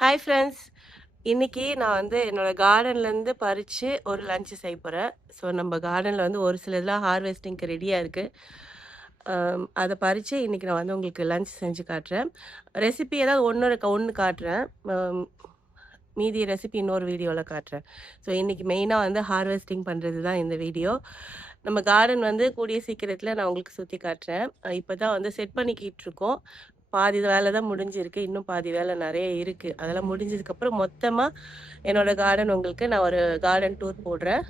Hi friends. இன்னைக்கு நான் வந்து என்னோட கார்டன்லேருந்து பறித்து ஒரு லஞ்ச் செய்ய போகிறேன். ஸோ நம்ம கார்டனில் வந்து ஒரு சிலதெல்லாம் ஹார்வெஸ்டிங்க்கு ரெடியாக இருக்குது. அதை பறித்து இன்னைக்கு நான் வந்து உங்களுக்கு லஞ்ச் செஞ்சு காட்டுறேன். ரெசிபி ஏதாவது ஒன்று காட்டுறேன். அம், மீதி ரெசிபி இன்னொரு வீடியோவில் காட்டுறேன். ஸோ இன்றைக்கி மெயினாக வந்து ஹார்வெஸ்டிங் பண்ணுறது தான் இந்த வீடியோ. நம்ம கார்டன் வந்து கூடிய சீக்கிரத்தில் நான் உங்களுக்கு சுற்றி காட்டுறேன். இப்போ தான் வந்து செட் பண்ணிக்கிட்டு இருக்கோம். பாதி வேலை தான் முடிஞ்சிருக்கு. இன்னும் பாதி வேலை நெறைய இருக்கு. அதெல்லாம் முடிஞ்சதுக்கப்புறம் மொத்தமா என்னோட கார்டன் உங்களுக்கு நான் ஒரு கார்டன் டூர் போடுறேன்.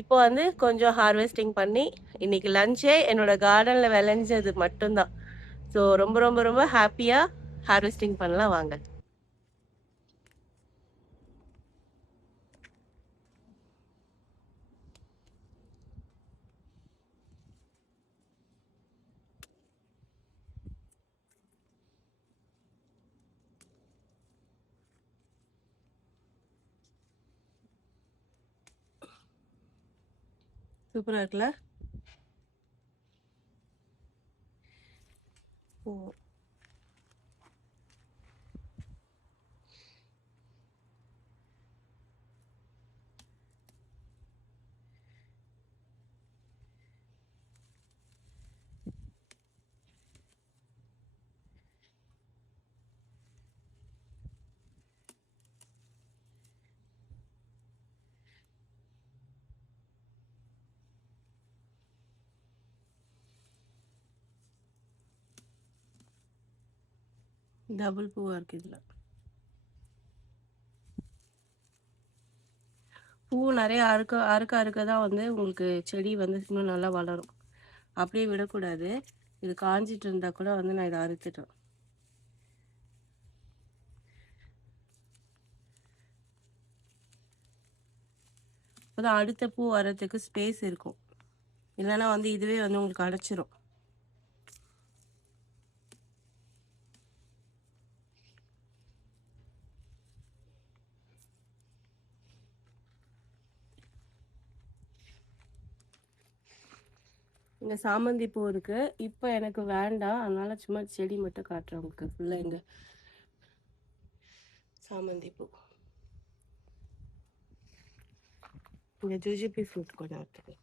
இப்போ வந்து கொஞ்சம் ஹார்வெஸ்டிங் பண்ணி, இன்னைக்கு லஞ்சே என்னோட கார்டன்ல விளைஞ்சது மட்டும் தான். ஸோ ரொம்ப ரொம்ப ரொம்ப ஹேப்பியா ஹார்வெஸ்டிங் பண்ணலாம் வாங்க. சூப்பரா இருக்குல்ல? ஓ! டபுள் பூவா இருக்கு இதுல. பூ நெறைய அறுக்க தான் வந்து உங்களுக்கு செடி வந்து இன்னும் நல்லா வளரும். அப்படியே விடக்கூடாது. இது காஞ்சிட்டு இருந்தா கூட வந்து நான் இத அறுத்துட்டேன். அப்பதான் அடுத்த பூ வர்றதுக்கு ஸ்பேஸ் இருக்கும். இல்லைன்னா வந்து இதுவே வந்து உங்களுக்கு அடைச்சிரும். இங்க சாமந்தி பூ இருக்கு. இப்போ எனக்கு வேண்டாம். அதனால சும்மா செடி மட்டும் காட்டுறேன் உங்களுக்கு. ஃபுல்லா இங்க சாமந்தி பூ. இங்க ஜூஜிபி ஃப்ரூட் கொஞ்சம் இருக்கு.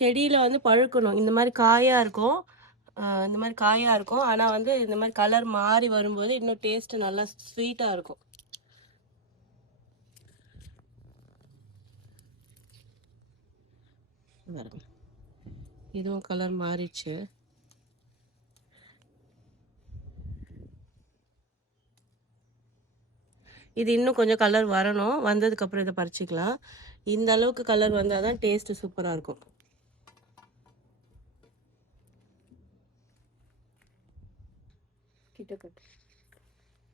செடியில வந்து பழுக்கணும். இந்த மாதிரி காயா இருக்கும். இந்த மாதிரி காயா இருக்கும். ஆனா வந்து இந்த மாதிரி கலர் மாறி வரும்போது இன்னும் டேஸ்ட் நல்லா ஸ்வீட்டா இருக்கும். பாருங்க. இதுவும் கலர் மாறிடுச்சு. இது இன்னும் கொஞ்சம் கலர் வரணும். வந்ததுக்கப்புறம் இதை பறிச்சுக்கலாம். இந்த அளவுக்கு கலர் வந்தால் தான் டேஸ்ட்டு சூப்பராக இருக்கும். கிட்டத்தட்ட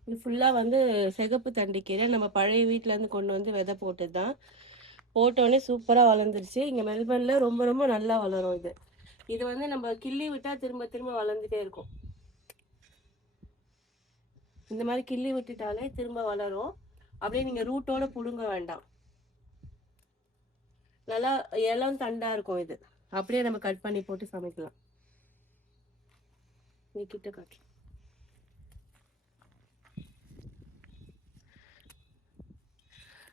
இது ஃபுல்லாக வந்து சிகப்பு தண்டிக்கீரை நம்ம பழைய வீட்டிலேருந்து கொண்டு வந்து விதை போட்டது தான். போட்டோடனே சூப்பராக வளர்ந்துருச்சு. இங்கே மெல்பர்னில் ரொம்ப ரொம்ப நல்லா வளரும் இது. இது வந்து நம்ம கிள்ளி விட்டால் திரும்ப திரும்ப வளர்ந்துட்டே இருக்கும். இந்த மாதிரி கிள்ளி விட்டுட்டாலே திரும்ப வளரும். அப்படியே நீங்கள் ரூட்டோட பிடுங்க வேண்டாம். நல்லா இளம் தண்டாக இருக்கும் இது. அப்படியே நம்ம கட் பண்ணி போட்டு சமைக்கலாம். நீ கிட்ட காட்டு.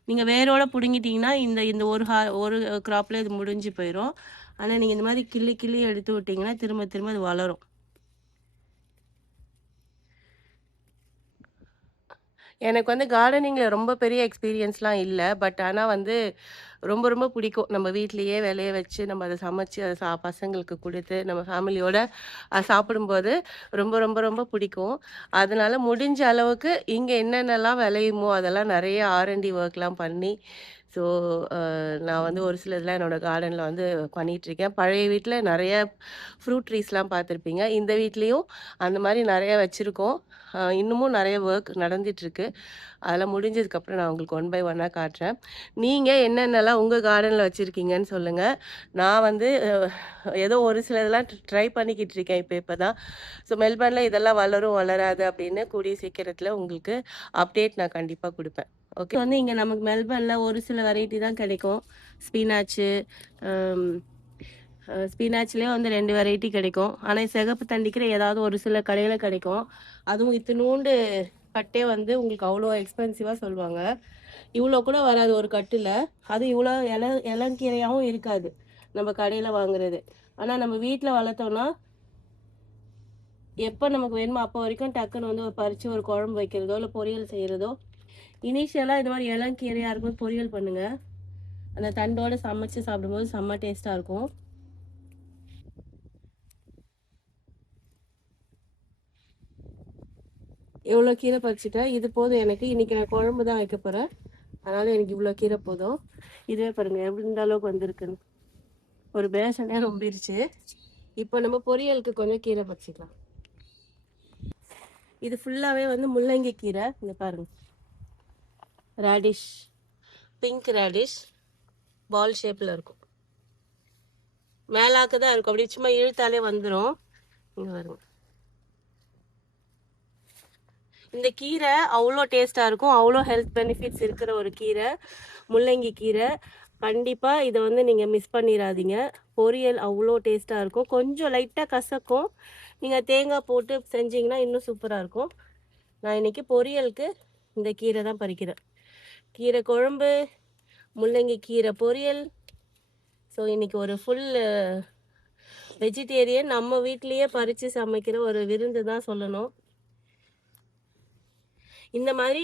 நீங்கள் வேரோட பிடுங்கிட்டிங்கன்னா இந்த இந்த ஒரு கிராப்பில் இது முடிஞ்சு போயிடும். ஆனால் நீங்கள் இந்த மாதிரி கிள்ளி கிள்ளி எடுத்து விட்டிங்கன்னா திரும்ப திரும்ப அது வளரும். எனக்கு வந்து கார்டனிங்கில் ரொம்ப பெரிய எக்ஸ்பீரியன்ஸ்லாம் இல்லை. பட் ஆனால் வந்து ரொம்ப ரொம்ப பிடிக்கும். நம்ம வீட்லேயே விளைய வச்சு நம்ம அதை சமைச்சு அதை பசங்களுக்கு கொடுத்து நம்ம ஃபேமிலியோட சாப்பிடும்போது ரொம்ப ரொம்ப ரொம்ப பிடிக்கும். அதனால முடிஞ்ச அளவுக்கு இங்கே என்னென்னலாம் விளையுமோ அதெல்லாம் நிறைய ஆர்என்டி ஒர்க்லாம் பண்ணி ஸோ நான் வந்து ஒரு சிலதெல்லாம் என்னோடய கார்டனில் வந்து பண்ணிகிட்ருக்கேன். பழைய வீட்டில் நிறைய ஃப்ரூட் ட்ரீஸ்லாம் பார்த்துருப்பீங்க. இந்த வீட்லேயும் அந்த மாதிரி நிறைய வச்சுருக்கோம். இன்னமும் நிறைய ஒர்க் நடந்துகிட்ருக்கு. அதெல்லாம் முடிஞ்சதுக்கப்புறம் நான் உங்களுக்கு ஒன் பை ஒன்னாக காட்டுறேன். நீங்கள் என்னென்னலாம் உங்கள் கார்டனில் வச்சுருக்கீங்கன்னு சொல்லுங்கள். நான் வந்து ஏதோ ஒரு சிலதெல்லாம் ட்ரை பண்ணிக்கிட்டு இருக்கேன் இப்போ தான். ஸோ மெல்பர்னில் இதெல்லாம் வளரும் வளராது அப்படின்னு கூடிய சீக்கிரத்தில் உங்களுக்கு அப்டேட் நான் கண்டிப்பாக கொடுப்பேன். ஓகே. வந்து இங்கே நமக்கு மெல்பர்னில் ஒரு சில வெரைட்டி தான் கிடைக்கும். ஸ்பினாச்சு, ஸ்பினாச்லேயே வந்து 2 வெரைட்டி கிடைக்கும். ஆனால் சிகப்பு தண்டிக்கீரை ஏதாவது ஒரு சில கடையில் கிடைக்கும். அதுவும் இத்தினூண்டு கட்டே வந்து உங்களுக்கு அவ்வளோ எக்ஸ்பென்சிவாக சொல்லுவாங்க. இவ்வளோ கூட வராது ஒரு கட்டில். அது இவ்வளோ இளங்கீரையாகவும் இருக்காது நம்ம கடையில் வாங்குறது. ஆனால் நம்ம வீட்டில் வளர்த்தோம்னா எப்போ நமக்கு வேணுமோ அப்போ வரைக்கும் டக்குன்னு வந்து பறித்து ஒரு குழம்பு வைக்கிறதோ இல்லை பொரியல் செய்கிறதோ. இனிஷியலாக இது மாதிரி இளங்கீரையாக இருக்கும் பொரியல் பண்ணுங்கள். அந்த தண்டோடு சமைச்சு சாப்பிடும்போது செம்ம டேஸ்ட்டாக இருக்கும். எவ்வளோ கீரை பறிச்சுட்டேன். இது போதும் எனக்கு. இன்றைக்கி நான் குழம்பு தான் வைக்க போகிறேன். அதனால் எனக்கு இவ்வளோ கீரை போதும். இதுவே பாருங்கள் எப்படி இந்த அளவுக்கு வந்திருக்குன்னு. ஒரு பேசனே ரொம்பிருச்சு. இப்போ நம்ம பொரியலுக்கு கொஞ்சம் கீரை பறிச்சிக்கலாம். இது ஃபுல்லாகவே வந்து முள்ளங்கி கீரை. இங்கே பாருங்கள், ரேடிஷ், பிங்க் ரேடிஷ் பால் ஷேப்பில் இருக்கும். மேலாக்க தான் இருக்கும். அப்படி சும்மா இழுத்தாலே வந்துடும். இங்கே வருங்க. இந்த கீரை அவ்வளோ டேஸ்ட்டாக இருக்கும். அவ்வளோ ஹெல்த் பெனிஃபிட்ஸ் இருக்கிற ஒரு கீரை முள்ளங்கி கீரை. கண்டிப்பாக இதை வந்து நீங்கள் மிஸ் பண்ணிடாதீங்க. பொரியல் அவ்வளோ டேஸ்ட்டாக இருக்கும். கொஞ்சம் லைட்டாக கசக்கும். நீங்கள் தேங்காய் போட்டு செஞ்சிங்கன்னா இன்னும் சூப்பராக இருக்கும். நான் இன்றைக்கி பொரியலுக்கு இந்த கீரை தான் பறிக்கிறேன். கீரை குழம்பு, முள்ளங்கி கீரை பொரியல். ஸோ இன்றைக்கி ஒரு ஃபுல் வெஜிடேரியன் நம்ம வீட்லேயே பறித்து சமைக்கிற ஒரு விருந்து தான் சொல்லணும். இந்த மாதிரி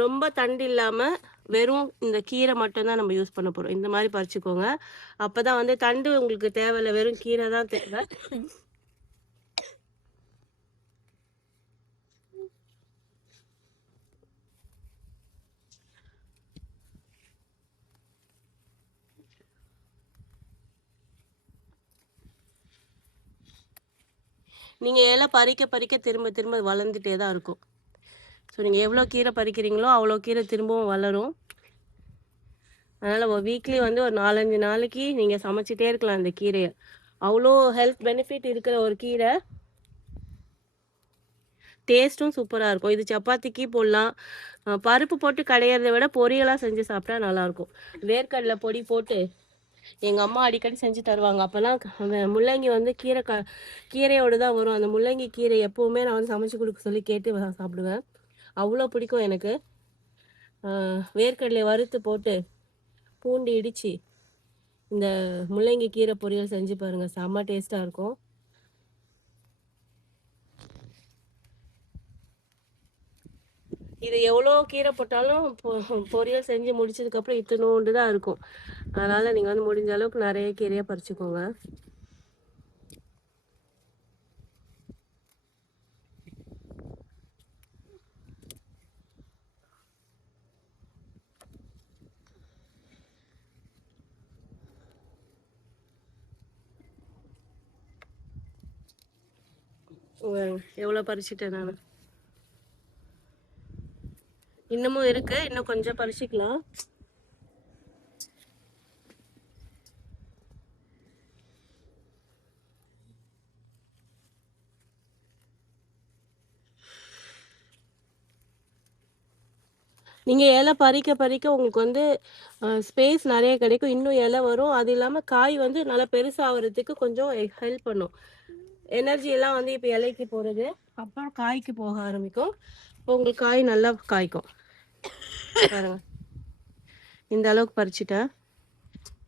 ரொம்ப தண்டு இல்லாமல் வெறும் இந்த கீரை மட்டும்தான் நம்ம யூஸ் பண்ண போகிறோம். இந்த மாதிரி பறிச்சுக்கோங்க. அப்போ தான் வந்து தண்டு உங்களுக்கு தேவையில்லை, வெறும் கீரை தான் தேவை. நீங்கள் இலை பறிக்க பறிக்க திரும்ப திரும்ப வளர்ந்துட்டே தான் இருக்கும். ஸோ நீங்கள் எவ்வளோ கீரை பறிக்கிறீங்களோ அவ்வளோ கீரை திரும்பவும் வளரும். அதனால் வீக்லி வந்து ஒரு 4-5 நாளைக்கு நீங்கள் சமைச்சிட்டே இருக்கலாம் இந்த கீரையை. அவ்வளோ ஹெல்த் பெனிஃபிட் இருக்கிற ஒரு கீரை. டேஸ்ட்டும் சூப்பராக இருக்கும். இது சப்பாத்திக்கு போடலாம். பருப்பு போட்டு கடையிறதை விட பொரியலாக செஞ்சு சாப்பிட்டா நல்லாயிருக்கும். வேர்க்கடலை பொடி போட்டு எங்கள் அம்மா அடிக்கடி செஞ்சு தருவாங்க. அப்போல்லாம் அந்த முள்ளங்கி வந்து கீரையோடு தான் வரும். அந்த முள்ளங்கி கீரை எப்போவுமே நான் வந்து சமைச்சு கொடுக்க சொல்லி கேட்டு சாப்பிடுவேன். அவ்வளோ பிடிக்கும் எனக்கு. வேர்க்கடலை வறுத்து போட்டு பூண்டு இடித்து இந்த முள்ளங்கி கீரை பொரியல் செஞ்சு பாருங்கள், செம்ம டேஸ்ட்டாக இருக்கும். இது எவ்வளோ கீரை போட்டாலும் பொரியல் செஞ்சு முடிச்சதுக்கப்புறம் இத்தினோண்டு தான் இருக்கும். அதனால் நீங்கள் வந்து முடிஞ்ச அளவுக்கு நிறைய கீரையை பறிச்சுக்கோங்க. எவ்வளோ பறிச்சுட்டேன் நான். இன்னமும் இருக்கு, இன்னும் கொஞ்சம் பறிச்சுக்கலாம். நீங்கள் இலை பறிக்க பறிக்க உங்களுக்கு வந்து ஸ்பேஸ் நிறைய கிடைக்கும். இன்னும் இலை வரும். அது இல்லாமல் காய் வந்து நல்லா பெருசாகிறதுக்கு கொஞ்சம் ஹெல்ப் பண்ணும். எனர்ஜியெல்லாம் வந்து இப்போ இலைக்கு போகிறது, அப்புறம் காய்க்கு போக ஆரம்பிக்கும். இப்போ உங்களுக்கு காய் நல்லா காய்க்கும். பாருங்க, இந்த அளவுக்கு பறிச்சுட்டேன்.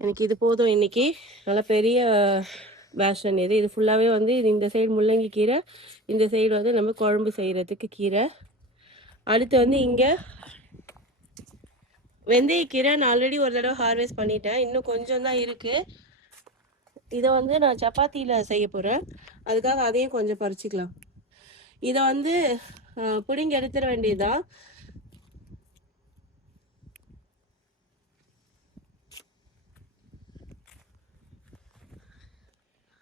எனக்கு இது போதும் இன்னைக்கு. நல்லா பெரிய பேஷன் இது. இது ஃபுல்லாகவே வந்து இந்த சைடு முள்ளங்கி கீரை, இந்த சைடு வந்து நம்ம குழம்பு செய்கிறதுக்கு கீரை. அடுத்து வந்து இங்கே வெந்தயக்கீரை நான் ஆல்ரெடி ஒரு தடவை ஹார்வெஸ்ட் பண்ணிட்டேன். இன்னும் கொஞ்சம் தான் இருக்குது. இதை வந்து நான் சப்பாத்தியில் செய்ய போகிறேன். அதுக்காக அதையும் கொஞ்சம் பறிச்சுக்கலாம். இதை வந்து பிடிங்கி எடுத்துட வேண்டியதுதான்.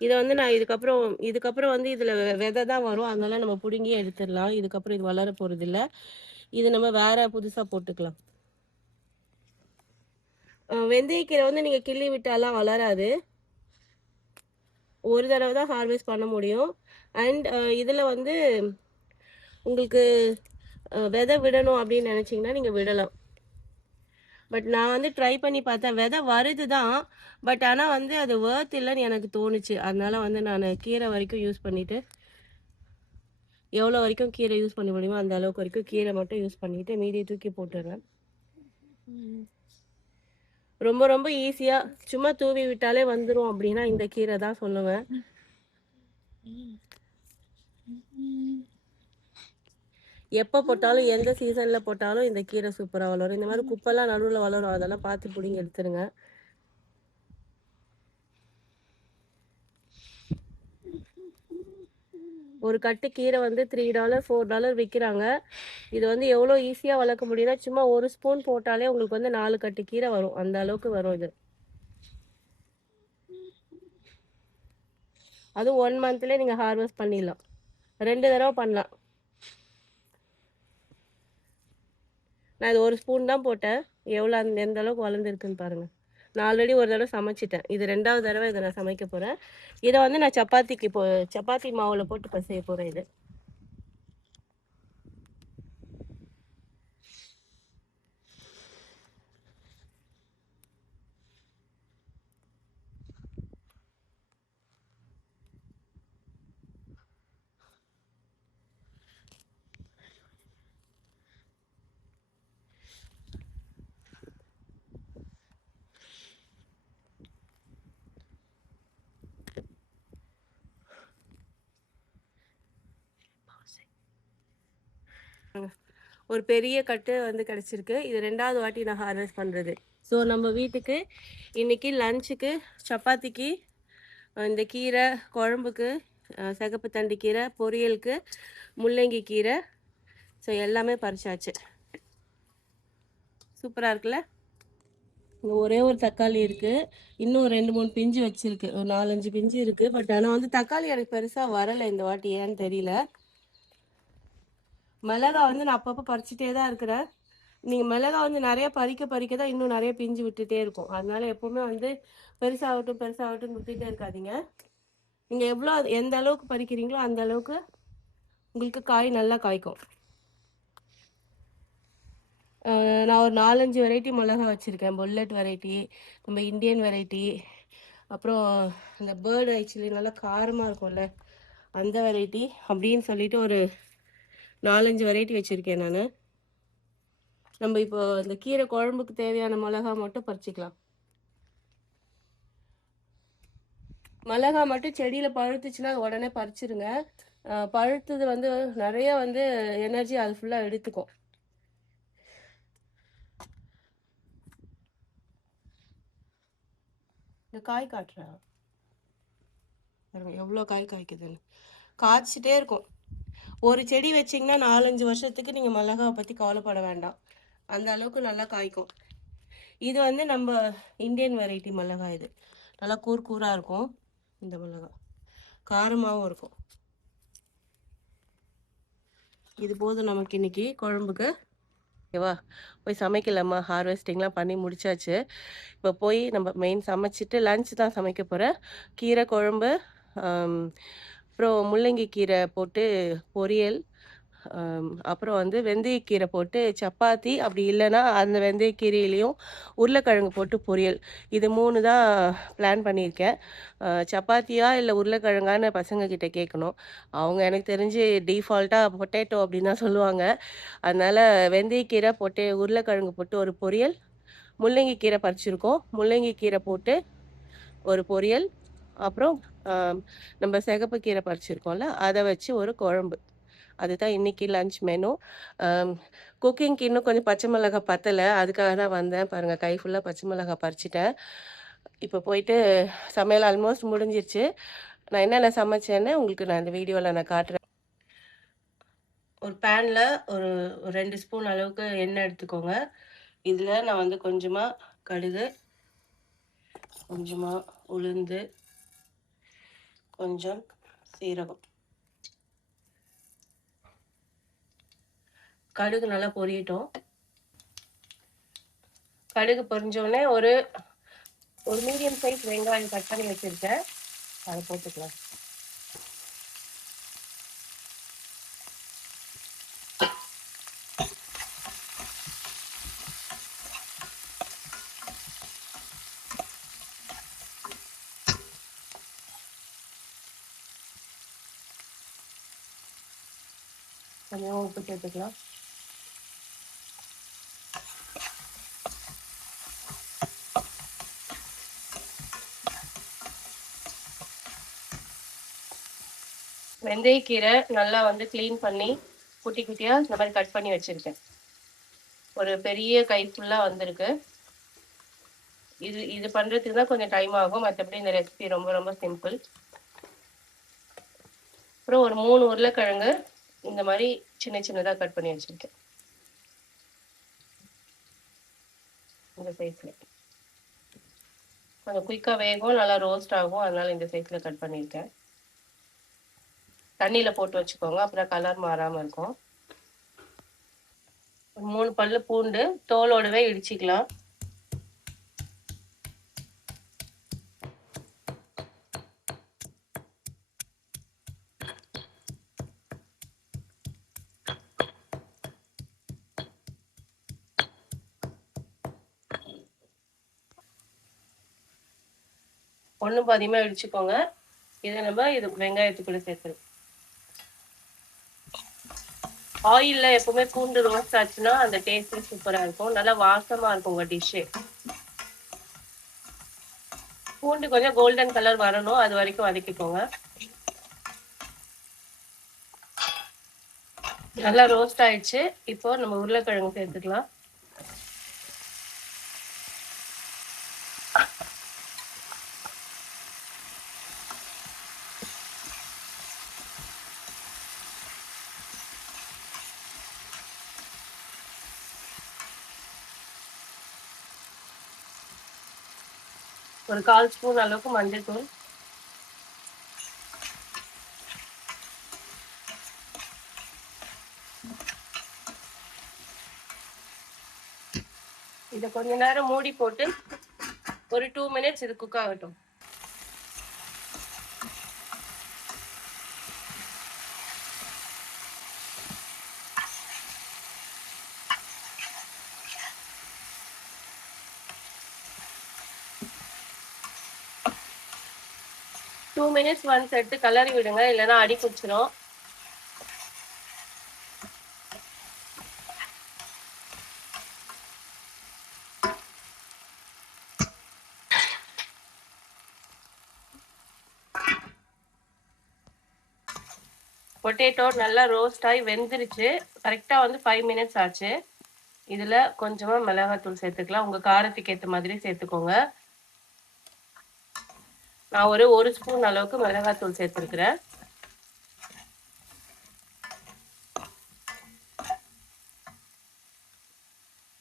இதை வந்து நான் இதுக்கப்புறம் வந்து இதில் விதை தான் வரும். அதனால நம்ம பிடுங்கி எடுத்துடலாம். இதுக்கப்புறம் இது வளர போகிறதில்ல. இது நம்ம வேற புதுசாக போட்டுக்கலாம். வெந்தயக்கீரை வந்து நீங்கள் கிள்ளி விட்டாலாம் வளராது. ஒரு தடவை தான் ஹார்வெஸ்ட் பண்ண முடியும். அண்ட் இதில் வந்து உங்களுக்கு விதை விடணும் அப்படின்னு நினச்சிங்கன்னா நீங்கள் விடலாம். பட் நான் வந்து ட்ரை பண்ணி பார்த்தேன். விதை வருது தான். பட் ஆனா வந்து அது வொர்த் இல்லன்னு எனக்கு தோணுச்சு. அதனால வந்து நானு கீரை வரைக்கும் யூஸ் பண்ணிட்டு, எவ்வளோ வரைக்கும் கீரை யூஸ் பண்ண முடியுமோ அந்த அளவுக்கு வரைக்கும் கீரை மட்டும் யூஸ் பண்ணிட்டு மீதிய தூக்கி போட்டுடுறேன். ரொம்ப ரொம்ப ஈஸியா சும்மா தூவி விட்டாலே வந்துரும் அப்படின்னா இந்த கீரை தான் சொல்லுவேன். எப்போ போட்டாலும் எந்த சீசன்ல போட்டாலும் இந்த கீரை சூப்பரா வளரும். இந்த மாதிரி குப்பெல்லாம் நடுவுல வளரும். அதெல்லாம் பார்த்து புடிங்கி எடுத்துருங்க. ஒரு கட்டு கீரை வந்து $3 $4 விற்கிறாங்க. இது வந்து எவ்வளோ ஈஸியாக வளர்க்க முடியும்னா சும்மா ஒரு ஸ்பூன் போட்டாலே உங்களுக்கு வந்து 4 கட்டு கீரை வரும். அந்த அளவுக்கு வரும் இது. அதுவும் 1 மந்த்லேயே நீங்கள் ஹார்வெஸ்ட் பண்ணிடலாம். 2 தடவை பண்ணலாம். நான் இது ஒரு ஸ்பூன் தான் போட்டேன். எவ்வளோ எந்த அளவுக்கு வளர்ந்துருக்குன்னு பாருங்கள். நான் ஆல்ரெடி ஒரு தடவை சமைச்சிட்டேன். இது 2வது தடவை இதை நான் சமைக்க போகிறேன். இதை வந்து நான் சப்பாத்தி மாவில் போட்டு இப்போ செய்ய போகிறேன் இது. ஒரு பெரிய கட்டு வந்து கிடச்சிருக்கு. இது 2வது வாட்டி நான் ஹார்வெஸ்ட் பண்ணுறது. ஸோ நம்ம வீட்டுக்கு இன்றைக்கி லஞ்சுக்கு சப்பாத்திக்கு இந்த கீரை, குழம்புக்கு சிகப்பு தண்டு கீரை, பொரியலுக்கு முள்ளங்கி கீரை, ஸோ எல்லாமே பறிச்சாச்சு. சூப்பராக இருக்குல்ல? ஒரே ஒரு தக்காளி இருக்குது. இன்னும் 2-3 பிஞ்சு வச்சுருக்கு. ஒரு 4-5 பிஞ்சு இருக்குது. பட் ஆனால் வந்து தக்காளி எனக்கு பெருசாக வரலை இந்த வாட்டி, ஏன்னு தெரியல. மிளகா வந்து நான் அப்பப்போ பறிச்சுட்டே தான் இருக்கிறேன். நீங்கள் மிளகா வந்து நிறைய பறிக்க தான் இன்னும் நிறைய பிஞ்சு விட்டுட்டே இருக்கும். அதனால எப்போவுமே வந்து பெருசாகட்டும் விட்டுட்டே இருக்காதீங்க. நீங்கள் எந்த அளவுக்கு பறிக்கிறீங்களோ அந்த அளவுக்கு உங்களுக்கு காய் நல்லா காய்க்கும். நான் ஒரு 4-5 வெரைட்டி மிளகா வச்சுருக்கேன். புல்லட் வெரைட்டி, நம்ம இந்தியன் வெரைட்டி, அப்புறம் இந்த பேர்ட் ஐ சில்லி நல்லா காரமாக இருக்கும்ல அந்த வெரைட்டி அப்படின்னு சொல்லிட்டு ஒரு 4-5 வெரைட்டி வச்சுருக்கேன் நான். நம்ம இப்போ இந்த கீரை குழம்புக்கு தேவையான மிளகா மட்டும் பறிச்சிக்கலாம். மிளகா மட்டும் செடியில் பழுத்துச்சுன்னா உடனே பறிச்சிருங்க. பழுத்தது வந்து நிறைய வந்து எனர்ஜி அது ஃபுல்லாக எடுத்துக்கும். இந்த காய் காட்டுறேன் எவ்வளோ காய் காய்க்குதுன்னு. காய்ச்சிட்டே இருக்கும். ஒரு செடி வச்சிங்கன்னா 4-5 வருஷத்துக்கு நீங்கள் மிளகாவை பற்றி கவலைப்பட வேண்டாம். அந்த அளவுக்கு நல்லா காய்க்கும். இது வந்து நம்ம இந்தியன் வெரைட்டி மிளகா. இது நல்லா கூராக இருக்கும். இந்த மிளகா காரமாகவும் இருக்கும். இது போதும் நமக்கு இன்னைக்கு குழம்புக்கு. ஓகேவா? போய் சமைக்கலாமா? ஹார்வெஸ்டிங்லாம் பண்ணி முடிச்சாச்சு. இப்போ போய் நம்ம மெயின் சமைச்சிட்டு லன்ச் தான் சமைக்க போகிறேன். கீரை குழம்பு, அப்புறம் முள்ளங்கி கீரை போட்டு பொரியல், அப்புறம் வந்து வெந்தயக்கீரை போட்டு சப்பாத்தி, அப்படி இல்லைன்னா அந்த வெந்தயக்கீரையிலையும் உருளைக்கிழங்கு போட்டு பொரியல். இது 3 தான் பிளான் பண்ணியிருக்கேன். சப்பாத்தியா இல்லை உருளைக்கிழங்கான்னு பசங்கக்கிட்ட கேட்கணும். அவங்க எனக்கு தெரிஞ்சு டிஃபால்ட்டாக பொட்டேட்டோ அப்படின்னு தான் சொல்லுவாங்க. அதனால் வெந்தயக்கீரை போட்டு உருளைக்கிழங்கு போட்டு ஒரு பொரியல், முள்ளங்கி கீரை பறிச்சிருக்கோம், முள்ளங்கி கீரை போட்டு ஒரு பொரியல், அப்புறம் நம்ம சிகப்பு கீரை பறிச்சிருக்கோம்ல அதை வச்சு ஒரு குழம்பு. அதுதான் இன்றைக்கி லன்ச் மெனு. குக்கிங்க்கு இன்னும் கொஞ்சம் பச்சை மிளகாய் பத்தலை, அதுக்காக தான் வந்தேன். பாருங்கள், கை ஃபுல்லாக பச்சை மிளகாய் பறிச்சிட்டேன். இப்போ போயிட்டு சமையல் ஆல்மோஸ்ட் முடிஞ்சிருச்சு. நான் என்னென்ன சமைச்சேன்னு உங்களுக்கு நான் இந்த வீடியோவில் நான் காட்டுறேன். ஒரு பேனில் ஒரு 2 ஸ்பூன் அளவுக்கு எண்ணெய் எடுத்துக்கோங்க. இதில் நான் வந்து கொஞ்சமாக கடுகு, கொஞ்சமாக உளுந்து, கொஞ்சம் சீரகம். கடுகு நல்லா பொரியட்டும். கடுகு பொரிஞ்சோடனே ஒரு மீடியம் சைஸ் வெங்காயம் கட் பண்ணி வச்சுருக்கேன், அதை போட்டுக்கலாம். கொஞ்சம் உப்பு சேர்த்துக்கலாம். வெந்தயக்கீரை நல்லா வந்து க்ளீன் பண்ணி குட்டி குட்டியாக இந்த மாதிரி கட் பண்ணி வச்சுருக்கேன். ஒரு பெரிய கை ஃபுல்லாக வந்திருக்கு. இது பண்ணுறதுக்கு தான் கொஞ்சம் டைம் ஆகும். மற்றபடி இந்த ரெசிபி ரொம்ப ரொம்ப சிம்பிள். அப்புறம் ஒரு 3 உருளைக்கிழங்கு இந்த மாதிரி சின்ன சின்னதாக கட் பண்ணி வச்சுருக்கேன். இந்த சைஸில் கொஞ்சம் குயிக்காக வேகும், நல்லா ரோஸ்ட் ஆகும். அதனால இந்த சைஸில் கட் பண்ணியிருக்கேன். தண்ணியில் போட்டு வச்சுக்கோங்க, அப்புறம் கலர் மாறாமல் இருக்கும். 3 பல்லு பூண்டு தோலோடவே இடிச்சிக்கலாம். ஒன்றும் பாதியமாக இடிச்சுக்கோங்க. இதை நம்ம இது வெங்காயத்துக்குள்ள சேர்த்துருவோம். ஆயிலில் எப்பவுமே பூண்டு ரோஸ்ட் ஆச்சுன்னா அந்த டேஸ்ட்டு சூப்பராக இருக்கும். நல்லா வாசமாக இருக்கும் உங்கள் டிஷ்ஷு. பூண்டு கொஞ்சம் கோல்டன் கலர் வரணும், அது வரைக்கும் வதக்கிக்கோங்க. நல்லா ரோஸ்ட் ஆயிடுச்சு. இப்போ நம்ம உருளைக்கிழங்கு சேர்த்துக்கலாம். ஒரு 1/4 ஸ்பூன் அளவுக்கு மஞ்சள் தூள், இதை கொஞ்ச நேரம் மூடி போட்டு ஒரு 2 மினிட்ஸ் இது குக் ஆகட்டும். டூ மினிட்ஸ் ஒன்ஸ் எடுத்து கலரி விடுங்க, இல்லைன்னா அடி பிடிச்சிரும். பொட்டேட்டோ நல்லா ரோஸ்ட் ஆகி வெந்துருச்சு. கரெக்டாக வந்து 5 மினிட்ஸ் ஆச்சு. இதில் கொஞ்சமாக மிளகாத்தூள் சேர்த்துக்கலாம். உங்கள் காரத்துக்கு ஏற்ற மாதிரி சேர்த்துக்கோங்க. நான் ஒரு ஸ்பூன் அளவுக்கு மிளகாத்தூள் சேர்த்துருக்குறேன்.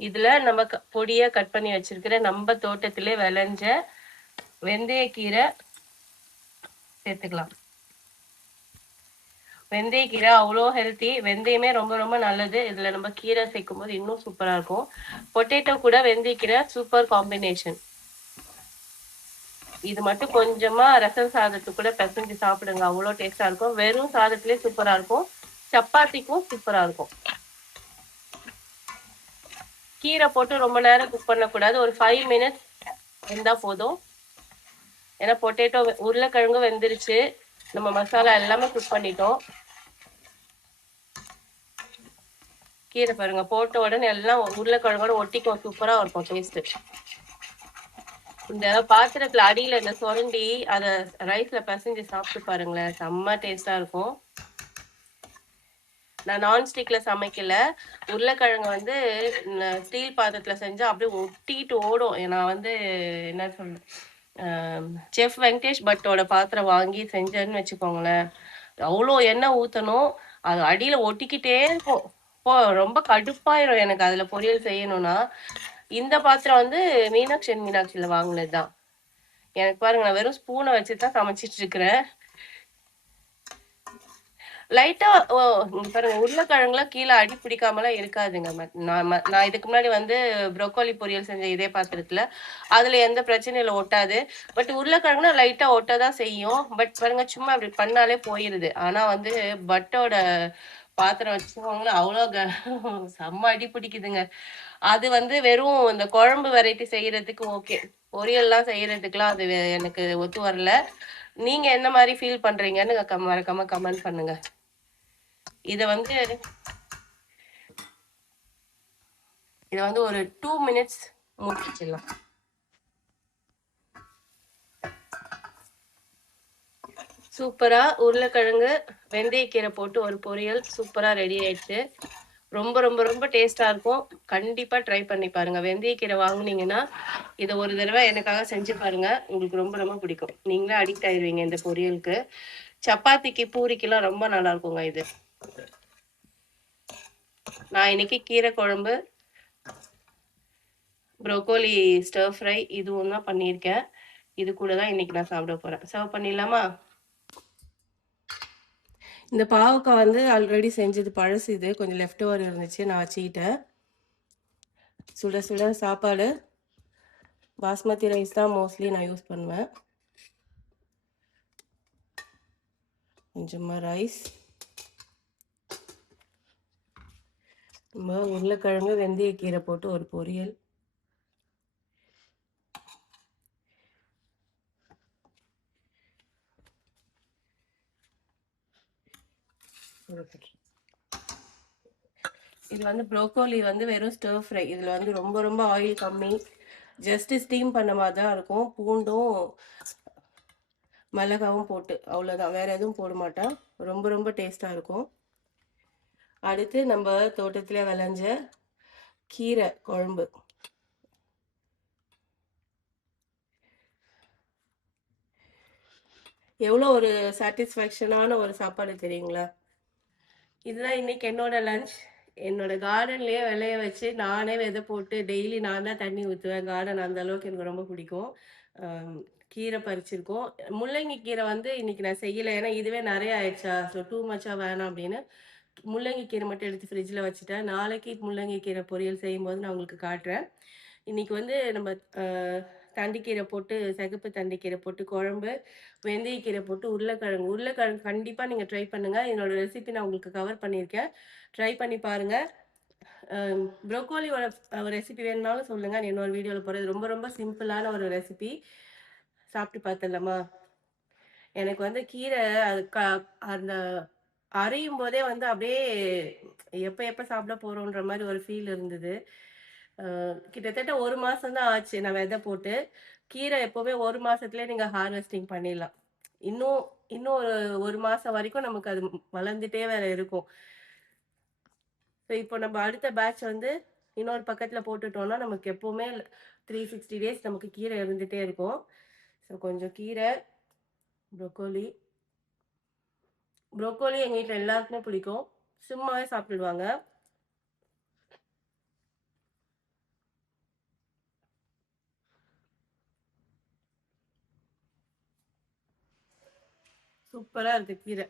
இதுல நம்ம பொடியா கட் பண்ணி வச்சிருக்கிற நம்ம தோட்டத்திலே விளைஞ்ச வெந்தயக்கீரை சேர்த்துக்கலாம். வெந்தயக்கீரை அவ்வளோ ஹெல்த்தி. வெந்தயமே ரொம்ப ரொம்ப நல்லது. இதுல நம்ம கீரை சேர்க்கும் போது இன்னும் சூப்பரா இருக்கும். பொட்டேட்டோ கூட வெந்தயக்கீரை சூப்பர் காம்பினேஷன். இது மட்டும் கொஞ்சமா ரசம் சாதத்துக்கு கூட பிசைஞ்சு சாப்பிடுங்க, அவ்வளோ டேஸ்டா இருக்கும். வெறும் சாதத்திலே சூப்பரா இருக்கும், சப்பாத்திக்கும் சூப்பரா இருக்கும். கீரை போட்டு ரொம்ப நேரம் குக் பண்ணக்கூடாது, ஒரு 5 மினிட்ஸ் இருந்தா போதும். ஏன்னா பொட்டேட்டோ உருளைக்கிழங்கு வெந்துருச்சு, நம்ம மசாலா எல்லாமே குக் பண்ணிட்டோம். கீரை பாருங்க போட்ட உடனே எல்லாம் உருளைக்கிழங்கோட ஒட்டிக்கும், சூப்பரா இருக்கும் டேஸ்ட். இந்த பாத்திரத்துல அடியில இந்த சுரண்டி அதை ரைஸ்ல பிசைஞ்சு சாப்பிட்டு பாருங்களேன், செம்ம டேஸ்டா இருக்கும். நான் நான்ஸ்டிக்ல சமைக்கல, உருளைக்கிழங்கு வந்து ஸ்டீல் பாத்திரத்துல செஞ்சா அப்படியே ஒட்டிட்டு ஓடும். நான் வந்து என்ன சொல்றேன், செஃப் வெங்கடேஷ் பட்டோட பாத்திரம் வாங்கி செஞ்சேன்னு வச்சுக்கோங்களேன், அவ்வளோ எண்ணெய் ஊற்றணும், அது அடியில் ஒட்டிக்கிட்டே இருக்கும். இப்போ ரொம்ப கடுப்பாயிரும் எனக்கு அதில் பொரியல் செய்யணும்னா. இந்த பாத்திரம் வந்து மீனாட்சியில் வாங்கினது தான். எனக்கு பாருங்க, நான் வெறும் ஸ்பூனை வச்சு தான் சமைச்சிட்டு இருக்கிறேன். லைட்டா இங்க பாருங்க, உருளைக்கிழங்குல கீழே அடி பிடிக்காமலாம் இருக்காதுங்க. நான் இதுக்கு முன்னாடி வந்து ப்ரோக்கோலி பொரியல் செஞ்ச இதே பாத்திரத்துல, அதுல எந்த பிரச்சனையும் இல்லை, ஒட்டாது. பட் உருளைக்கிழங்குனா லைட்டா ஒட்டதான் செய்யும். பட் பாருங்க, சும்மா அப்படி பண்ணாலே போயிருது. ஆனா வந்து பட்டோட பாத்திரம் வச்சுக்கோங்களா, அவ்வளோ செம்ம அடி பிடிக்குதுங்க. அது வந்து வெறும் இந்த குழம்பு வெரைட்டி செய்யறதுக்கு ஓகே, பொரியல்லாம் செய்யறதுக்குலாம் அது எனக்கு ஒத்து வரல. நீங்க என்ன மாதிரி ஃபீல் பண்றீங்கன்னு மறக்காம கமெண்ட் பண்ணுங்க. இத வந்து ஒரு 2 மினிட்ஸ் மூடி வச்சிடலாம். சூப்பரா உருளைக்கிழங்கு வெந்தயக்கீரை போட்டு ஒரு பொரியல் சூப்பரா ரெடி ஆயிடுச்சு. ரொம்ப ரொம்ப ரொம்ப டேஸ்டா இருக்கும். கண்டிப்பா ட்ரை பண்ணி பாருங்க. வெந்தயக்கீரை வாங்குனீங்கன்னா இதை ஒரு தடவை எனக்காக செஞ்சு பாருங்க. உங்களுக்கு ரொம்ப ரொம்ப பிடிக்கும். நீங்களே அடிக்ட் ஆயிருவீங்க இந்த பொரியலுக்கு. சப்பாத்திக்கு பூரிக்கெல்லாம் ரொம்ப நல்லா இருக்குங்க இது. நான் இன்னைக்கு கீரை குழம்பு, ப்ரோக்கோலி ஸ்டர் ஃப்ரை இதுவும் தான் பண்ணியிருக்கேன். இது கூட தான் இன்னைக்கு நான் சாப்பிட போறேன். சர்வ் பண்ணிடலாமா? இந்த பாவக்காய் வந்து ஆல்ரெடி செஞ்சது பழசு, இது கொஞ்சம் லெஃப்ட் ஓவர் இருந்துச்சு, நான் வச்சுக்கிட்டேன். சுட சுட சாப்பாடு பாஸ்மதி ரைஸ் தான் மோஸ்ட்லி நான் யூஸ் பண்ணுவேன். கொஞ்சமாக ரைஸ், உருளைக்கிழங்கு வெந்தயக்கீரை போட்டு ஒரு பொரியல், இது வந்து ப்ரோக்கோலி வந்து வெறும் ஸ்டர் ஃப்ரை. இதில் வந்து ரொம்ப ரொம்ப ஆயில் கம்மி, ஜஸ்ட் ஸ்டீம் பண்ண மாதிரி தான் இருக்கும். பூண்டும் மிளகாவும் போட்டு அவ்வளோதான், வேற எதுவும் போட மாட்டேன். ரொம்ப ரொம்ப டேஸ்டாக இருக்கும். அடுத்து நம்ம தோட்டத்தில் விளைஞ்ச கீரை குழம்பு. எவ்வளோ ஒரு சாட்டிஸ்ஃபேக்ஷனான ஒரு சாப்பாடு தெரியுங்களா? இதுதான் இன்னைக்கு என்னோட லஞ்ச். என்னோட கார்டன்லேயே விளைய வச்சு நானே விதை போட்டு டெய்லி நான் தான் தண்ணி ஊற்றுவேன். கார்டன் அந்த அளவுக்கு எனக்கு ரொம்ப பிடிக்கும். கீரை பறிச்சிருக்கோம். முள்ளங்கி கீரை வந்து இன்னைக்கு நான் செய்யலை, ஏன்னா இதுவே நிறைய ஆயிடுச்சா, ஸோ டூ மச்சாக வேணாம் அப்படின்னு முள்ளங்கி கீரை மட்டும் எடுத்து ஃப்ரிட்ஜில் வச்சுட்டேன். நாளைக்கு முள்ளங்கி கீரை பொரியல் செய்யும்போது நான் உங்களுக்கு காட்டுறேன். இன்னைக்கு வந்து நம்ம தண்டிக்கீரை போட்டு, சிகப்பு தண்டிக்கீரை போட்டு குழம்பு, வெந்தயக்கீரை போட்டு உருளைக்கிழங்கு கண்டிப்பாக நீங்கள் ட்ரை பண்ணுங்கள். என்னோட ரெசிபி நான் உங்களுக்கு கவர் பண்ணியிருக்கேன், ட்ரை பண்ணி பாருங்கள். ப்ரோக்கோலியோட ரெசிபி வேணுனாலும் சொல்லுங்கள், இன்னொரு வீடியோவில் போகிறது. ரொம்ப ரொம்ப சிம்பிளான ஒரு ரெசிபி. சாப்பிட்டு பார்த்துடலாமா? எனக்கு வந்து கீரை அது அந்த அரையும் போதே வந்து அப்படியே எப்போ எப்போ சாப்பிட போகிறோன்ற மாதிரி ஒரு ஃபீல் இருந்தது. கிட்டத்தட்ட 1 மாதம் தான் ஆச்சு நான் விதை போட்டு. கீரை எப்போவுமே 1 மாதத்துலேயே நீங்கள் ஹார்வெஸ்டிங் பண்ணிடலாம். இன்னும் இன்னும் ஒரு 1 மாதம் வரைக்கும் நமக்கு அது வளர்ந்துட்டே வேற இருக்கும். ஸோ இப்போ நம்ம அடுத்த பேட்ச் வந்து இன்னொரு பக்கத்தில் போட்டுட்டோம்னா நமக்கு எப்போவுமே 360 டேஸ் நமக்கு கீரை இருந்துகிட்டே இருக்கும். ஸோ கொஞ்சம் கீரை, ப்ரொக்கோலி எங்கள் வீட்டில் எல்லாருக்குமே பிடிக்கும், சும்மாவே சாப்பிடுவாங்க. சூப்பராக இருக்குது கீரை.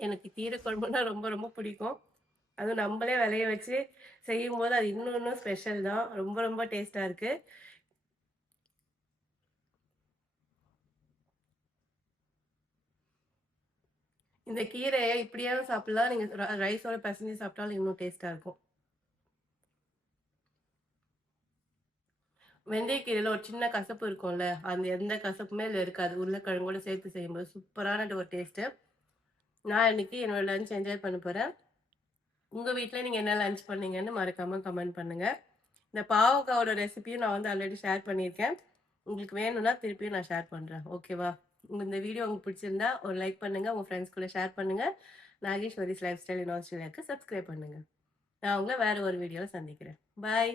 எனக்கு கீரை குழம்புனா ரொம்ப ரொம்ப பிடிக்கும். அதுவும் நம்மளே விளைய வச்சு செய்யும்போது அது இன்னும் இன்னும் ஸ்பெஷல் தான். ரொம்ப ரொம்ப டேஸ்ட்டாக இருக்குது. இந்த கீரையை இப்படியாவது சாப்பிடலாம், நீங்கள் ரைஸோட பசஞ்சு சாப்பிட்டாலும் இன்னும் டேஸ்ட்டாக இருக்கும். வெந்தயக்கீரையில் ஒரு சின்ன கசப்பு இருக்கும்ல, அந்த எந்த கசப்புமே இதில் இருக்காது. உருளைக்கிழங்கோட சேர்த்து செய்யும்போது சூப்பரான ஒரு டேஸ்ட்டு. நான் இன்னைக்கு என்னோட லஞ்ச் என்ஜாய் பண்ண போகிறேன். உங்கள் வீட்டில் நீங்கள் என்ன லஞ்ச் பண்ணீங்கன்னு மறக்காமல் கமெண்ட் பண்ணுங்கள். இந்த பாவக்காவோட ரெசிபியும் நான் வந்து ஆல்ரெடி ஷேர் பண்ணியிருக்கேன். உங்களுக்கு வேணும்னா திருப்பியும் நான் ஷேர் பண்ணுறேன். ஓகேவா? இந்த வீடியோ உங்களுக்கு பிடிச்சிருந்தா ஒரு லைக் பண்ணுங்கள், உங்கள் ஃப்ரெண்ட்ஸ் கூட ஷேர் பண்ணுங்கள். நாகேஸ்வரிஸ் லைஃப் ஸ்டைல் இன் ஆஸ்திரேலியாவுக்கு சப்ஸ்கிரைப் பண்ணுங்கள். நான் உங்களை வேறு ஒரு வீடியோவில் சந்திக்கிறேன். பாய்.